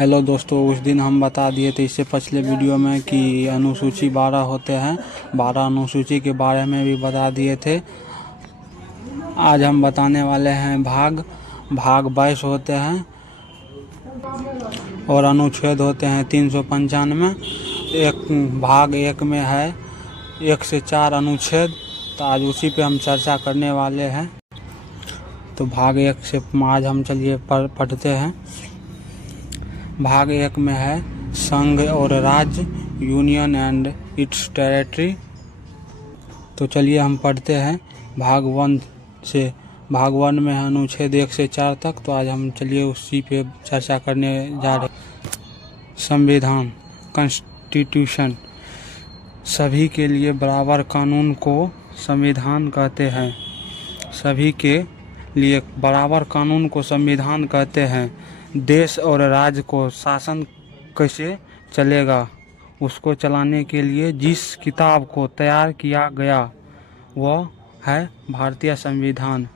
Hello दोस्तों, उस दिन हम बता दिए थे इससे पिछले वीडियो में कि अनुसूची 12 होते हैं। 12 अनुसूची के बारे में भी बता दिए थे। आज हम बताने वाले हैं भाग 22 होते हैं और अनुच्छेद होते हैं 395। भाग 1 में है 1 से 4 अनुच्छेद, तो आज उसी पे हम चर्चा करने वाले हैं। तो भाग 1 से आज हम चलिए पढ़ते हैं। भाग 1 में है संघ और राज्य, यूनियन एंड इट्स टेरिटरी। तो चलिए हम पढ़ते हैं भाग 1 से। भाग 1 में है अनुच्छेद 1 से 4 तक। तो आज हम चलिए उसी पे चर्चा करने जा रहे हैं। संविधान, कॉन्स्टिट्यूशन, सभी के लिए बराबर कानून को संविधान कहते हैं। सभी के लिए बराबर कानून को संविधान कहते हैं। देश और राज्य को शासन कैसे चलेगा, उसको चलाने के लिए जिस किताब को तैयार किया गया वह है भारतीय संविधान।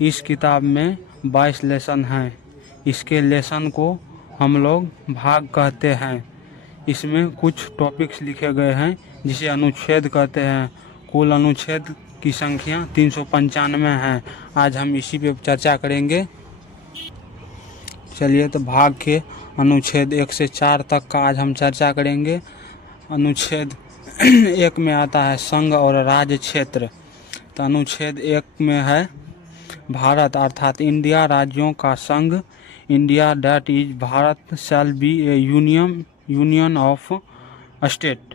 इस किताब में 22 लेसन हैं। इसके लेसन को हम लोग भाग कहते हैं। इसमें कुछ टॉपिक्स लिखे गए हैं जिसे अनुच्छेद कहते हैं। कुल अनुच्छेद की संख्या 395 है। आज हम इसी पे चर्चा करेंगे। चलिए, तो भाग के अनुच्छेद 1 से 4 तक का आज हम चर्चा करेंगे। अनुच्छेद 1 में आता है संघ और राज्य क्षेत्र। तो अनुच्छेद 1 में है भारत अर्थात इंडिया राज्यों का संघ। India that is Bharat shall be A union of state,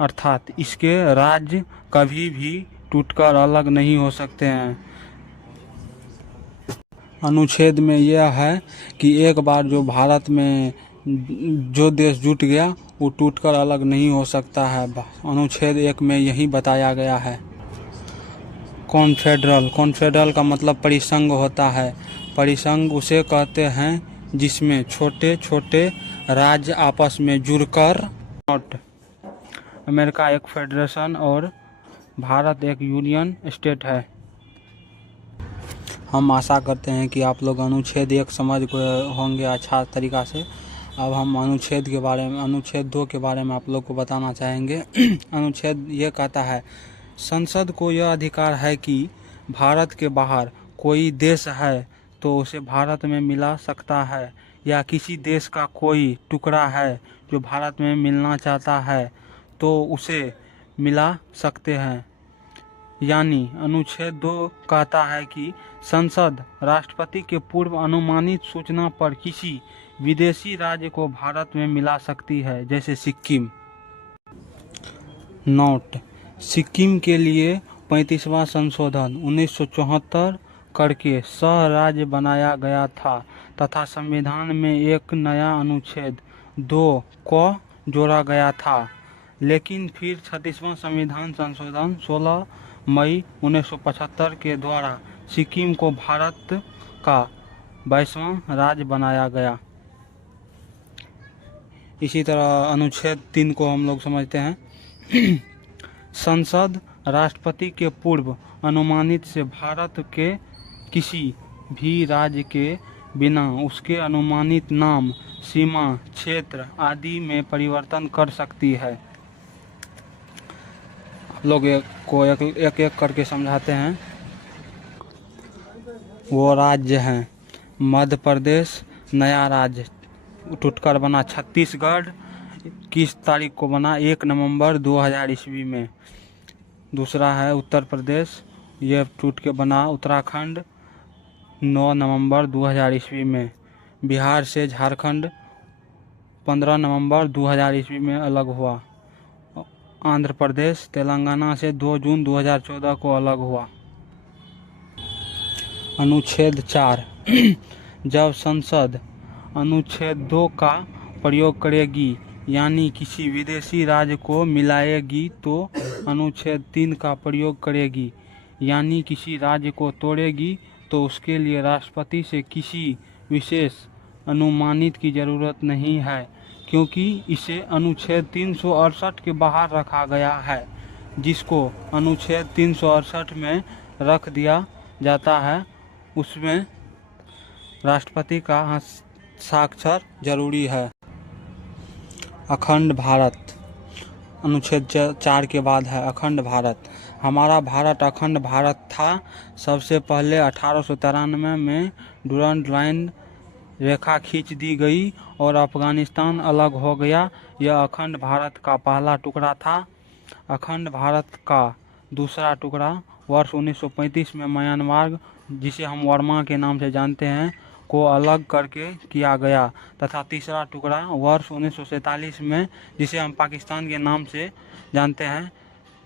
अर्थात इसके राज्य कभी भी टूटकर अलग नहीं हो सकते हैं। अनुच्छेद में यह है कि एक बार जो भारत में जो देश जुट गया वो टूटकर अलग नहीं हो सकता है। अनुच्छेद 1 में यही बताया गया है। कॉन्फेडरल का मतलब परिसंघ होता है। परिसंघ उसे कहते हैं जिसमें छोटे छोटे राज्य आपस में जुड़कर, अमेरिका एक फेडरेशन और भारत एक यूनियन स्टेट है। हम आशा करते हैं कि आप लोग अनुच्छेद 1 समझ गए होंगे अच्छा तरीक़ा से। अब हम अनुच्छेद 2 के बारे में आप लोग को बताना चाहेंगे। अनुच्छेद ये कहता है, संसद को यह अधिकार है कि भारत के बाहर कोई देश है तो उसे भारत में मिला सकता है, या किसी देश का कोई टुकड़ा है जो भारत में मिलना चाहता है तो उसे मिला सकते हैं। यानी अनुच्छेद 2 कहता है कि संसद राष्ट्रपति के पूर्व अनुमानित सूचना पर किसी विदेशी राज्य को भारत में मिला सकती है, जैसे सिक्किम। नोट: सिक्किम के लिए 35वां संशोधन 1974 करके सह राज्य बनाया गया था तथा संविधान में एक नया अनुच्छेद 2 को जोड़ा गया था। लेकिन फिर 36वां संविधान संशोधन 16 मई 1975 के द्वारा सिक्किम को भारत का 22वां राज्य बनाया गया। इसी तरह अनुच्छेद 3 को हम लोग समझते हैं। संसद राष्ट्रपति के पूर्व अनुमानित से भारत के किसी भी राज्य के बिना उसके अनुमानित नाम, सीमा, क्षेत्र आदि में परिवर्तन कर सकती है। लोग एक एक करके समझाते हैं। वो राज्य हैं: मध्य प्रदेश नया राज्य टूटकर बना, छत्तीसगढ़ किस तारीख को बना, 1 नवंबर 2000 ईस्वी में। दूसरा है उत्तर प्रदेश, ये टूट के बना उत्तराखंड 9 नवंबर 2000 ईस्वी में। बिहार से झारखंड 15 नवंबर 2000 ईस्वी में अलग हुआ। आंध्र प्रदेश तेलंगाना से 2 जून 2014 को अलग हुआ। अनुच्छेद 4 जब संसद अनुच्छेद 2 का प्रयोग करेगी यानी किसी विदेशी राज्य को मिलाएगी तो अनुच्छेद 3 का प्रयोग करेगी यानी किसी राज्य को तोड़ेगी तो उसके लिए राष्ट्रपति से किसी विशेष अनुमानित की जरूरत नहीं है, क्योंकि इसे अनुच्छेद 368 के बाहर रखा गया है, जिसको अनुच्छेद 368 में रख दिया जाता है। उसमें राष्ट्रपति का हस्ताक्षर जरूरी है। अखंड भारत, अनुच्छेद 4 के बाद है अखंड भारत। हमारा भारत अखंड भारत था। सबसे पहले 1893 में डुरंड लाइन रेखा खींच दी गई और अफगानिस्तान अलग हो गया। यह अखंड भारत का पहला टुकड़ा था। अखंड भारत का दूसरा टुकड़ा वर्ष 1935 में म्यांमार, जिसे हम वर्मा के नाम से जानते हैं, को अलग करके किया गया तथा तीसरा टुकड़ा वर्ष 1947 में, जिसे हम पाकिस्तान के नाम से जानते हैं,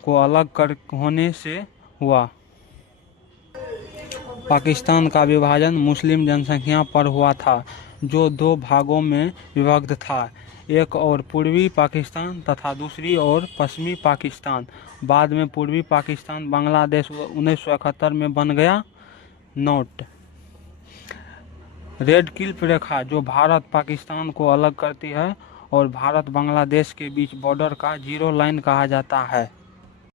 को अलग कर होने से हुआ। पाकिस्तान का विभाजन मुस्लिम जनसंख्या पर हुआ था, जो 2 भागों में विभक्त था, एक और पूर्वी पाकिस्तान तथा दूसरी ओर पश्चिमी पाकिस्तान। बाद में पूर्वी पाकिस्तान बांग्लादेश 1971 में बन गया। नोट: रेड क्लिफ रेखा जो भारत पाकिस्तान को अलग करती है और भारत बांग्लादेश के बीच बॉर्डर का जीरो लाइन कहा जाता है।